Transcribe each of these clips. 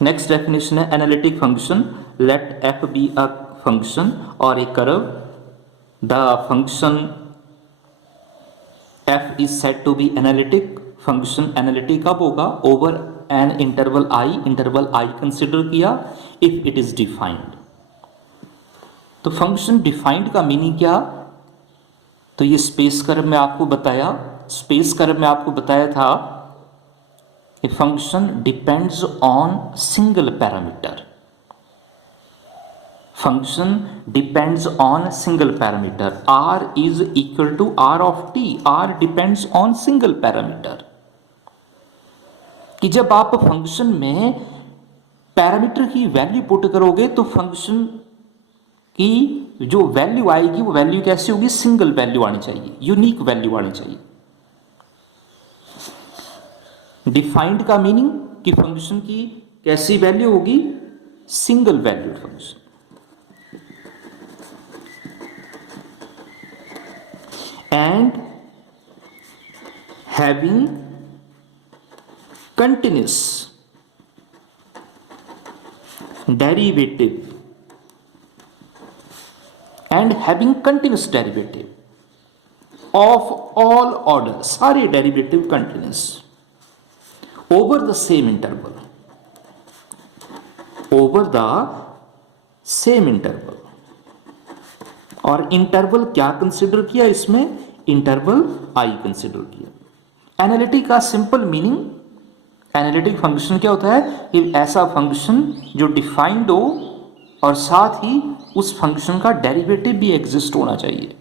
Next definition है analytic function, let F be a function और a curve, the function F is said to be analytic. Function analytic कब होगा? Over an interval I consider किया, if it is defined. तो function defined का meaning क्या? तो ये space curve में आपको बताया, स्पेस कर्व में आपको बताया था कि function depends on single parameter. Function depends on single parameter, r is equal to r of t, r depends on single parameter. कि जब आप फंक्शन में पैरामीटर की वैल्यू पुट करोगे तो फंक्शन की जो वैल्यू आएगी वो वैल्यू कैसी होगी? सिंगल वैल्यू आनी चाहिए, यूनिक वैल्यू आनी चाहिए। डिफाइंड का मीनिंग कि फंक्शन की कैसी वैल्यू होगी? Single valued function. And having continuous derivative, and having continuous derivative of all order, सारे derivative continuous over the same interval, over the same interval. और इंटरवल क्या कंसिडर किया इसमें? इंटरवल आई कंसिडर किया। Analytic का simple meaning, analytic function क्या होता है? कि ऐसा फंक्शन जो डिफाइंड हो और साथ ही उस फंक्शन का डेरिवेटिव भी एग्जिस्ट होना चाहिए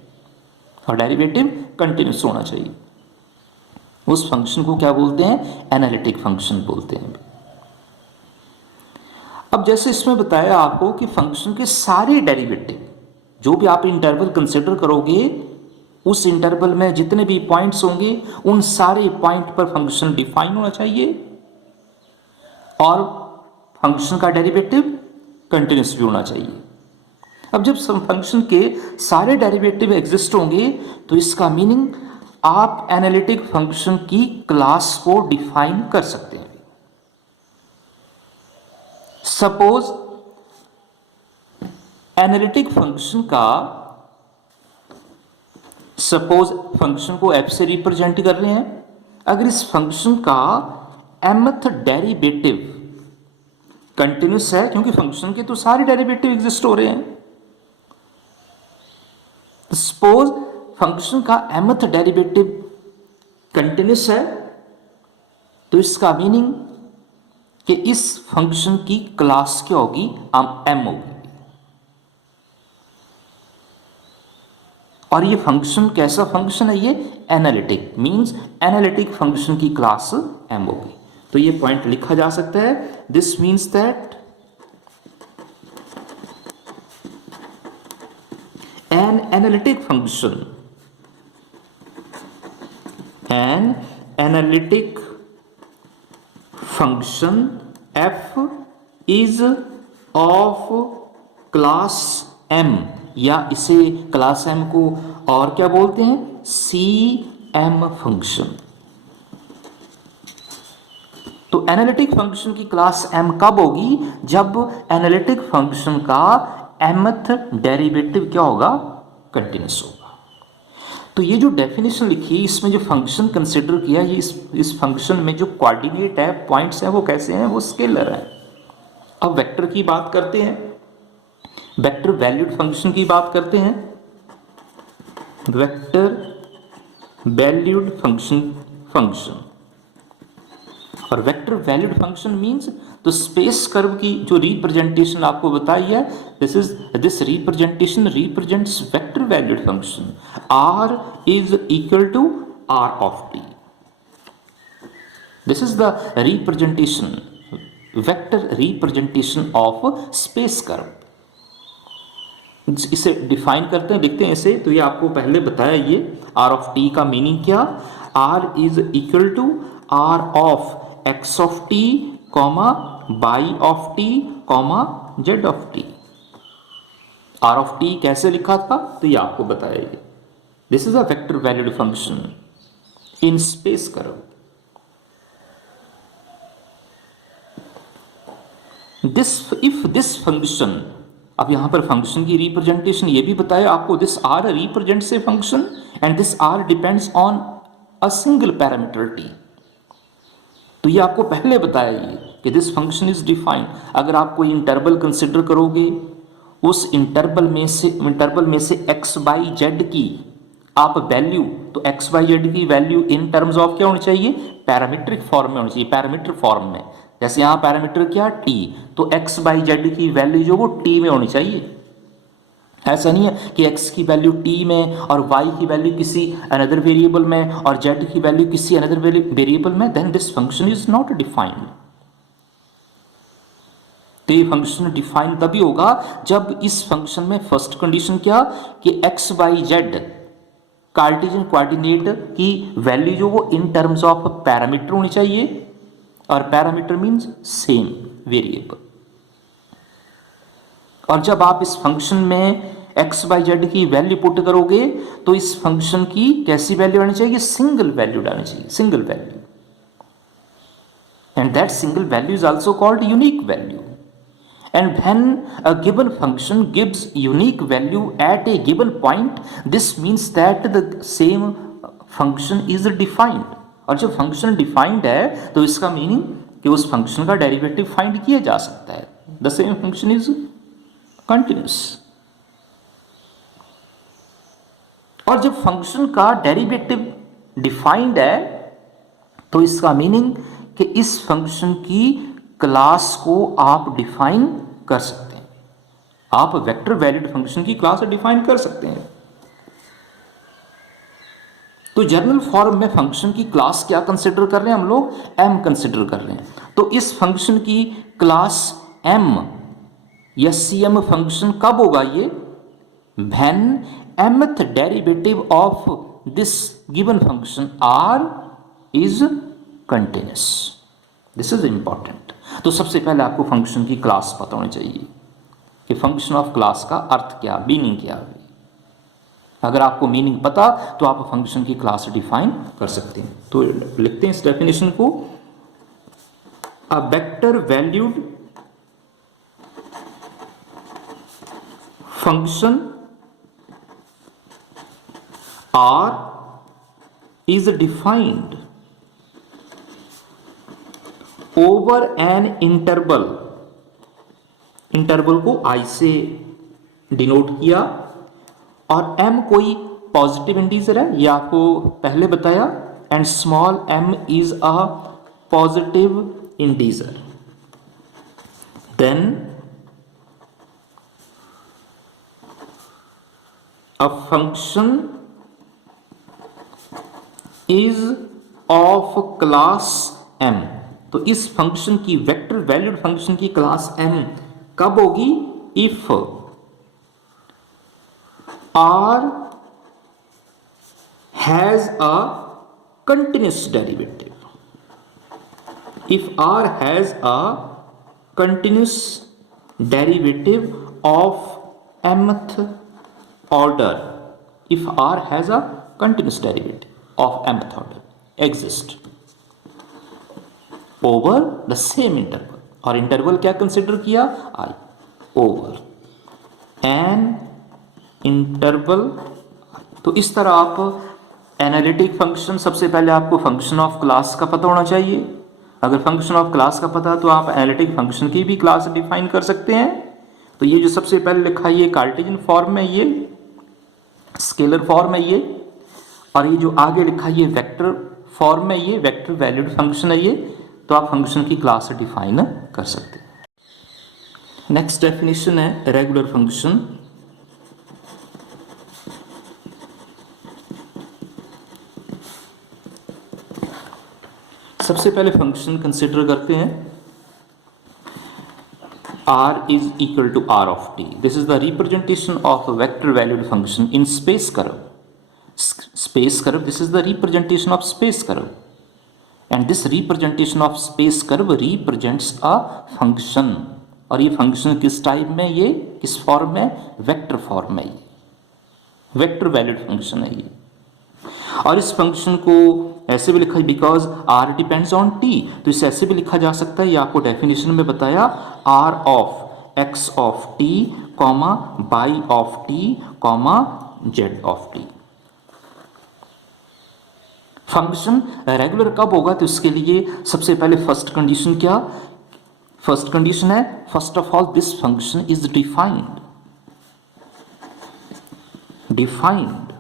और डेरिवेटिव कंटिन्यूस होना चाहिए। उस फंक्शन को क्या बोलते हैं? एनालिटिक फंक्शन बोलते हैं। अब जैसे इसमें बताया आपको कि फंक्शन के सारे डेरिवेटिव, जो भी आप इंटरवल कंसिडर करोगे, उस इंटरवल में जितने भी पॉइंट्स होंगे उन सारे पॉइंट पर फंक्शन डिफाइन होना चाहिए और फंक्शन का डेरिवेटिव कंटिन्यूस भी होना चाहिए। अब जब फंक्शन के सारे डेरिवेटिव एग्जिस्ट होंगे तो इसका मीनिंग आप एनालिटिक फंक्शन की क्लास को डिफाइन कर सकते हैं। सपोज एनालिटिक फंक्शन का, सपोज फंक्शन को एफ से रिप्रेजेंट कर रहे हैं, अगर इस फंक्शन का mth डेरिवेटिव कंटिन्यूस है, क्योंकि फंक्शन के तो सारे डेरिवेटिव एग्जिस्ट हो रहे हैं, सपोज फंक्शन का mth डेरिवेटिव कंटिन्यूस है, तो इसका मीनिंग कि इस फंक्शन की क्लास क्या होगी? m होगी। और ये फंक्शन कैसा फंक्शन है? ये एनालिटिक, मींस एनालिटिक फंक्शन की क्लास m होगी। तो ये पॉइंट लिखा जा सकता है, this means that an analytic function, an analytic function f is of class m, या इसे क्लास m को और क्या बोलते हैं? cm function. तो एनालिटिक फंक्शन की क्लास m कब होगी? जब एनालिटिक फंक्शन का mth डेरिवेटिव क्या होगा? कंटिन्यूस होगा। तो ये जो डेफिनेशन लिखी, इसमें जो फंक्शन कंसिडर किया, ये इस फंक्शन में जो कोऑर्डिनेट है, पॉइंट्स हैं, वो कैसे हैं? वो स्केलर हैं। अब वेक्टर की बात करते हैं, वेक्टर वैल्यूड फंक्शन की बात करते हैं। वेक्टर वैल्यूड फंक्शन और वेक्टर वैल्यूड फंक्शन मींस, तो स्पेस कर्व की जो रिप्रेजेंटेशन आपको बताई है, this representation represents vector valued function. r is equal to r of t, this is the representation, vector representation of space curve। इसे define करते हैं, लिखते हैं इसे। तो ये आपको पहले बताया, ये r of t का मीनिंग क्या? r is equal to r of x of t, y of t, z of t। r of t कैसे लिखा था? तो ये आपको बताया, ये this is a vector valued function in space curve. If this function, अब यहां पर फंक्शन की रिप्रेजेंटेशन ये भी बताया आपको, this r represents a function and this r depends on a single parameter t. तो ये आपको पहले बताया ये कि दिस फंक्शन इज डिफाइंड। अगर आप कोई इंटरवल कंसिडर करोगे, उस इंटरवल में से एक्स बाई जेड की आप वैल्यू, तो एक्स बाई जेड की वैल्यू इन टर्म्स ऑफ क्या होनी चाहिए, पैरामीट्रिक फॉर्म में होनी चाहिए, पैरामीटर फॉर्म में। जैसे यहाँ पैरामीटर क्या, टी, तो एक्स बाई जेड की वैल्यू जो वो टी में होनी चाहिए। ऐसा नहीं है कि x की वैल्यू t में और y की वैल्यू किसी अनदर वेरिएबल में और z की वैल्यू किसी अनदर वेरिएबल में, then this function is not defined. तो ये फंक्शन डिफाइन तभी होगा जब इस फंक्शन में फर्स्ट कंडीशन क्या, कि x y z Cartesian coordinate की वैल्यू जो वो इन टर्म्स ऑफ पैरामीटर होनी चाहिए, और पैरामीटर मींस सेम वेरिएबल। और जब आप इस फंक्शन में एक्स बाई जेड की वैल्यू पुट करोगे तो इस फंक्शन की कैसी वैल्यू आनी चाहिए, सिंगल वैल्यू आनी चाहिए, single value, and that single value is also called unique value. And when a given function gives unique value at a given point, this means that the same function is defined. और जब function defined है तो इसका meaning कि उस function का derivative find किया जा सकता है। The same function is continuous. और जब फंक्शन का डेरिवेटिव डिफाइंड है तो इसका मीनिंग कि इस फंक्शन की क्लास को आप डिफाइन कर सकते हैं। आप वेक्टर वैलिड फंक्शन की क्लास डिफाइन कर सकते हैं। तो जनरल फॉर्म में फंक्शन की क्लास क्या कंसिडर कर रहे हैं हम लोग, m कंसिडर कर रहे हैं। तो इस फंक्शन की क्लास m या cm फंक्शन कब होगा ये, when mth derivative of this given function r is continuous. This is important. तो सबसे पहले आपको फंक्शन की क्लास पता होनी चाहिए कि फंक्शन ऑफ क्लास का अर्थ क्या, मीनिंग क्या है। अगर आपको मीनिंग पता तो आप फंक्शन की क्लास डिफाइन कर सकते हैं। तो लिखते हैं इस डेफिनेशन को, a vector valued function r is defined over an interval, interval को i से डिनोट किया, और m कोई पॉजिटिव इंटीजर है, ये आपको पहले बताया, and small m is a positive integer. Then a function is of class m। तो इस फंक्शन की, वेक्टर वैल्यूड फंक्शन की क्लास m कब होगी, if r has a continuous derivative, if r has a continuous derivative of mth order, if r has a continuous derivative of mth order exist over the same interval, और interval क्या consider किया, i, over an interval. तो इस तरह आप analytic function, सबसे पहले आपको फंक्शन ऑफ क्लास का पता होना चाहिए। अगर फंक्शन ऑफ क्लास का पता तो आप एनालिटिक फंक्शन की भी क्लास डिफाइन कर सकते हैं। तो ये जो सबसे पहले लिखा है ये कार्टेशियन फॉर्म में, ये स्केलर फॉर्म है ये, और ये जो आगे लिखा है ये वेक्टर फॉर्म में, ये वेक्टर वैल्यूड फंक्शन है ये। तो आप फंक्शन की क्लास डिफाइन कर सकते हैं। नेक्स्ट डेफिनेशन है रेगुलर फंक्शन। सबसे पहले फंक्शन कंसिडर करते हैं, r is equal to r of t. This is the representation of a vector valued function in space curve. Space curve, this is the representation of space curve. And this representation of space curve represents a function. और ये function किस type में, ये किस form में, vector form में, ये vector valued function है ये। और इस फंक्शन को ऐसे भी लिखा है because r depends on t, तो इसे ऐसे भी लिखा जा सकता है, ये आपको डेफिनेशन में बताया, r of x of t comma y of t comma z of t. Function regular कब होगा, तो इसके लिए सबसे पहले फर्स्ट कंडीशन क्या, फर्स्ट कंडीशन है first of all this function is defined, defined.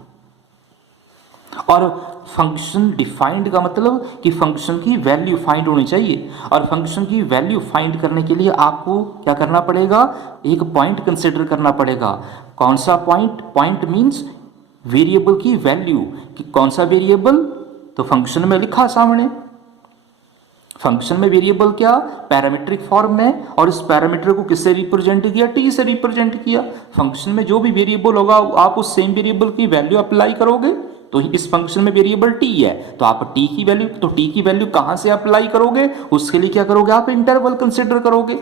और फंक्शन डिफाइंड का मतलब कि फंक्शन की वैल्यू फाइंड होनी चाहिए, और फंक्शन की वैल्यू फाइंड करने के लिए आपको क्या करना पड़ेगा, एक पॉइंट कंसिडर करना पड़ेगा। कौन सा पॉइंट, पॉइंट मींस वेरिएबल की वैल्यू, कि कौन सा वेरिएबल, तो फंक्शन में लिखा सामने, फंक्शन में वेरिएबल क्या, पैरामीट्रिक फॉर्म में, और इस पैरामीटर को किससे रिप्रेजेंट किया, टी से रिप्रेजेंट किया। फंक्शन में जो भी वेरिएबल होगा आप उस सेम वेरिएबल की वैल्यू अप्लाई करोगे, तो इस फंक्शन में वेरिएबल टी है तो आप टी की वैल्यू, तो टी की वैल्यू कहां से अप्लाई करोगे, उसके लिए क्या करोगे, आप इंटरवल कंसिडर करोगे।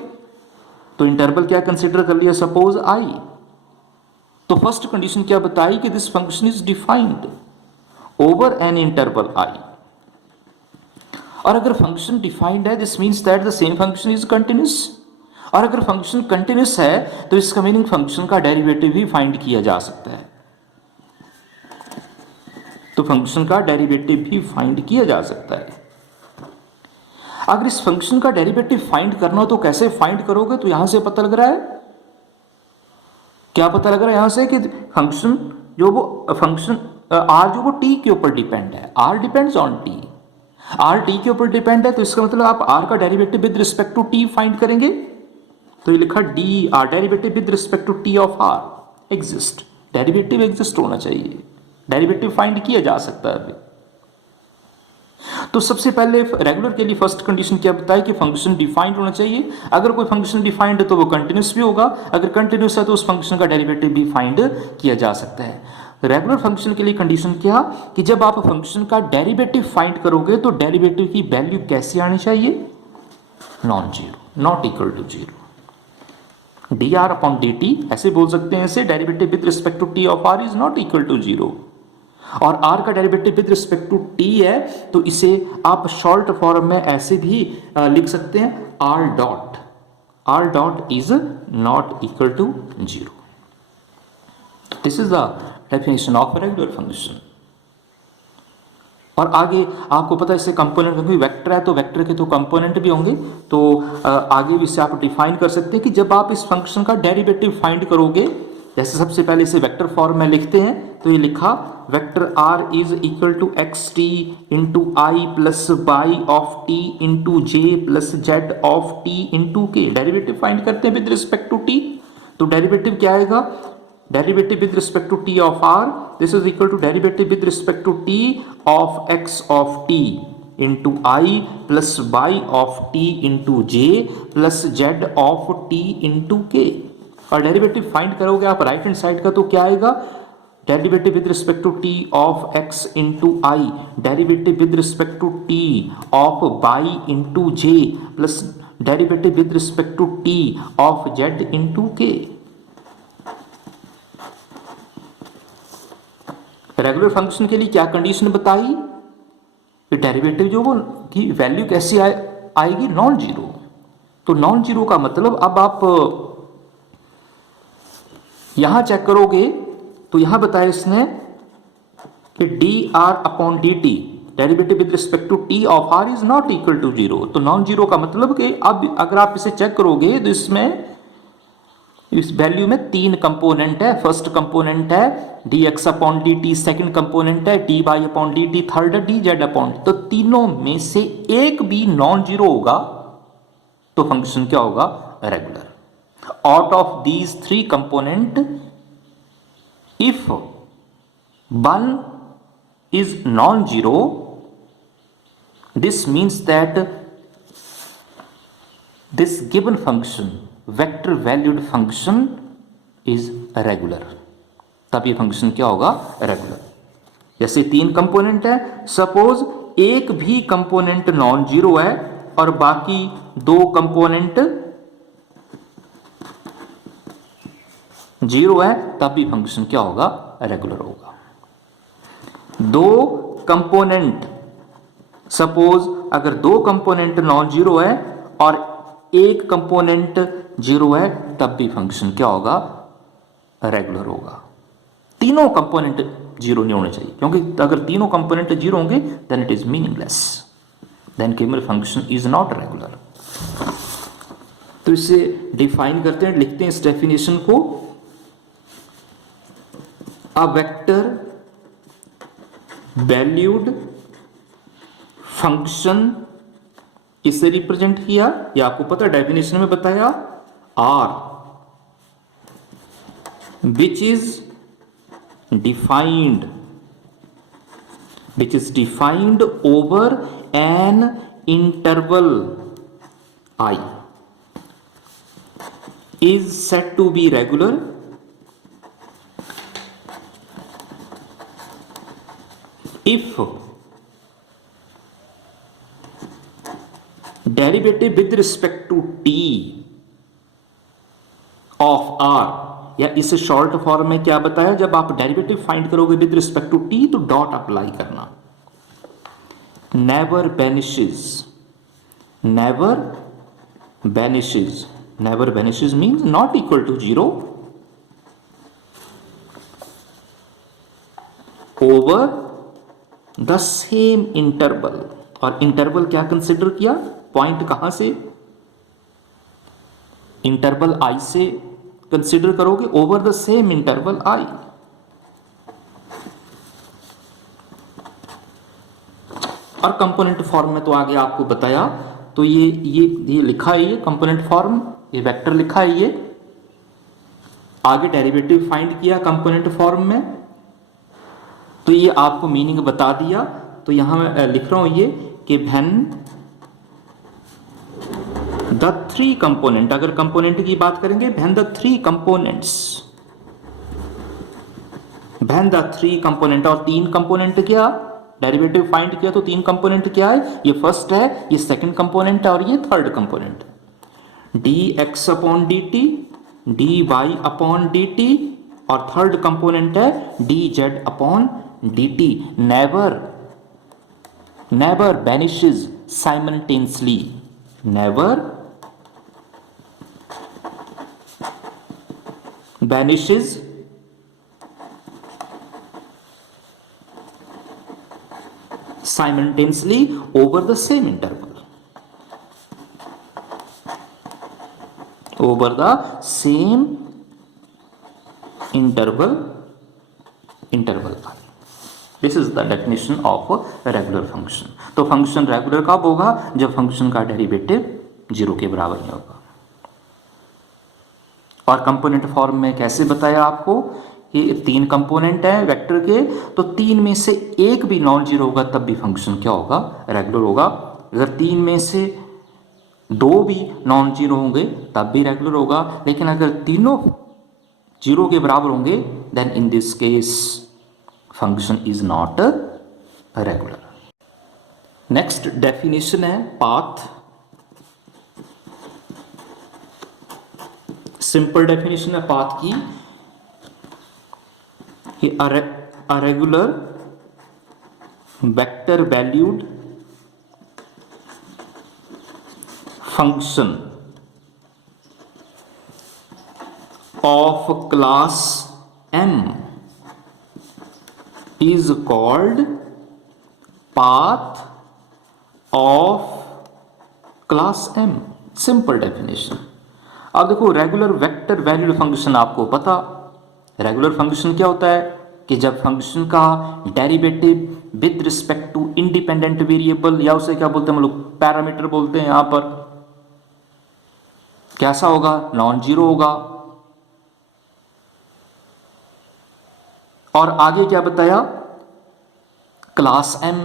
तो इंटरवल क्या कंसिडर कर लिया, सपोज आई। तो फर्स्ट कंडीशन क्या बताई कि this function is defined over an interval I. और अगर फंक्शन डिफाइंड है this means that the same function is continuous, और अगर फंक्शन कंटिन्यूअस है तो इसका मीनिंग फंक्शन का डेरिवेटिव भी फाइंड किया जा सकता है, तो फंक्शन का डेरिवेटिव भी फाइंड किया जा सकता है। अगर इस फंक्शन का डेरिवेटिव फाइंड करना हो तो कैसे फाइंड करोगे, तो यहां से पता लग रहा है, क्या पता लग रहा है यहां से कि फंक्शन जो वो फंक्शन आर जो वो टी के ऊपर डिपेंड है, r depends on t, r t के ऊपर डिपेंड है, तो इसका मतलब आप आर का derivative with respect to t find करेंगे, तो ये लिखा d r derivative with respect to T of r exist, derivative exist होना चाहिए, डेरिवेटिव फाइंड किया जा सकता है अभी। तो सबसे पहले रेगुलर के लिए फर्स्ट कंडीशन क्या बताई कि फंक्शन डिफाइंड होना चाहिए, अगर कोई फंक्शन डिफाइंड है तो वो कंटिन्यूस भी होगा, अगर कंटिन्यूस है तो उस फंक्शन का डेरिवेटिव भी फाइंड किया जा सकता है। रेगुलर फंक्शन के लिए कंडीशन क्या कि जब आप फंक्शन का डेरिवेटिव फाइंड करोगे तो डेरिवेटिव की वैल्यू कैसी आनी चाहिए, non zero, not equal to zero, d are upon D t ऐसे बोल सकते हैं, इसे derivative with respect to T of are is not equal to zero, और r का derivative with respect to t है तो इसे आप शॉर्ट फॉर्म में ऐसे भी लिख सकते हैं, r dot is not equal to zero. This is the definition of regular function. और आगे आपको पता है इससे कंपोनेंट, क्योंकि वेक्टर है तो वेक्टर के तो कंपोनेंट भी होंगे, तो आगे भी इसे आप डिफाइन कर सकते हैं कि जब आप इस फंक्शन का डेरिवेटिव फाइंड करोगे, जैसे सबसे पहले इसे वेक्टर फॉर्म में लिखते हैं, तो ये लिखा vector r is equal to x t into i plus y of t into j plus z of t into k. Derivative find करते हैं विद रिस्पेक्ट टू टी, तो डेरिवेटिव क्या आएगा, derivative with respect to T of r, this is equal to derivative with respect to T of x of t into i plus y of t into j plus z of t into के। और derivative find करोगे आप right hand side का, तो क्या आएगा, derivative with respect to T of x into i, derivative with respect to T of y into j plus derivative with respect to T of z into k. Regular function के लिए क्या condition बताई, derivative जो वो की value कैसी आएगी, non zero. तो नॉन जीरो का मतलब अब आप यहां चेक करोगे तो यहां बताया इसने कि D are upon D T derivative with respect to T of are is not equal to zero. तो नॉन जीरो का मतलब कि अब अगर आप इसे चेक करोगे तो इसमें इस वैल्यू में तीन कंपोनेंट है, फर्स्ट कंपोनेंट है D X upon D T, second component है D Y upon D T, third है डी जेड अपॉन, तो तीनों में से एक भी नॉन जीरो होगा तो फंक्शन क्या होगा, regular. Out of these three component, if one is non-zero, this means that this given function, vector valued function is regular, तब ये फंक्शन क्या होगा, रेगुलर। जैसे तीन कंपोनेंट है, सपोज एक भी कंपोनेंट नॉन जीरो है और बाकी दो कंपोनेंट जीरो है, तब भी फंक्शन क्या होगा, रेगुलर होगा। दो कंपोनेंट सपोज अगर दो कंपोनेंट नॉन जीरो है और एक कंपोनेंट जीरो है, तब भी फंक्शन क्या होगा, रेगुलर होगा। तीनों कंपोनेंट जीरो नहीं होने चाहिए, क्योंकि अगर तीनों कंपोनेंट जीरो होंगे then it is meaningless, then given function is not regular. तो इसे डिफाइन करते हैं, लिखते हैं इस डेफिनेशन को। अ वेक्टर वैल्यूड फंक्शन, इससे रिप्रेजेंट किया, या आपको पता डेफिनेशन में बताया, R which is defined over an interval I is said to be regular if derivative with respect to t of r, या इस शॉर्ट फॉर्म में क्या बताया, जब आप डेरिवेटिव फाइंड करोगे विद रिस्पेक्ट टू टी तो डॉट अप्लाई करना। Never vanishes means not equal to zero over the same interval. और इंटरवल क्या कंसिडर किया, पॉइंट कहां से, इंटरवल आई से कंसिडर करोगे, over the same interval I. और कंपोनेंट फॉर्म में तो आगे आपको बताया, तो ये लिखा है, ये कंपोनेंट फॉर्म, ये वेक्टर लिखा है, ये आगे डेरिवेटिव फाइंड किया कंपोनेंट फॉर्म में, तो ये आपको मीनिंग बता दिया। तो यहां मैं लिख रहा हूं ये कि व्हेन द थ्री कंपोनेंट, अगर कंपोनेंट की बात करेंगे, व्हेन द थ्री कंपोनेंट, और तीन कंपोनेंट क्या, डेरिवेटिव फाइंड किया तो तीन कंपोनेंट क्या है, ये फर्स्ट है, ये सेकंड कंपोनेंट है और ये third component. dx upon dt, dy upon dt, और थर्ड कंपोनेंट है dz upon dt। Never vanishes simultaneously, never vanishes simultaneously over the same interval, over the same interval This is the definition of a regular function. तो function regular कब होगा, जब function का derivative zero के बराबर नहीं होगा। और कंपोनेंट फॉर्म में कैसे बताया आपको कि तीन कंपोनेंट है वेक्टर के, तो तीन में से एक भी नॉन जीरो होगा तब भी फंक्शन क्या होगा, रेगुलर होगा। अगर तीन में से दो भी नॉन जीरो होंगे तब भी रेगुलर होगा, लेकिन अगर तीनों जीरो के बराबर होंगे then in this case function is not regular. Next definition है पाथ। सिंपल डेफिनेशन है पाथ की, a regular vector valued function of class M is called path of class M। Simple definition. अब देखो regular vector valued function आपको पता, regular function क्या होता है कि जब फंक्शन का derivative with respect to independent variable, या उसे क्या बोलते हैं हम लोग, पैरामीटर बोलते हैं यहां पर, कैसा होगा, नॉन जीरो होगा। और आगे क्या बताया, क्लास M,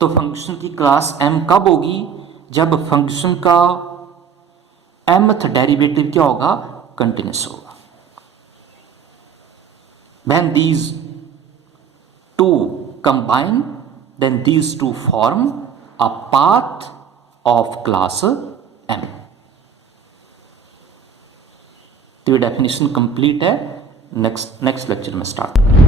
तो फंक्शन की क्लास M कब होगी, जब फंक्शन का mth डेरिवेटिव क्या होगा, कंटिन्यूस होगा। When these two combine, then these two form a path of class M। तो ये डेफिनेशन कंप्लीट है, नेक्स्ट लेक्चर में स्टार्ट करेंगे।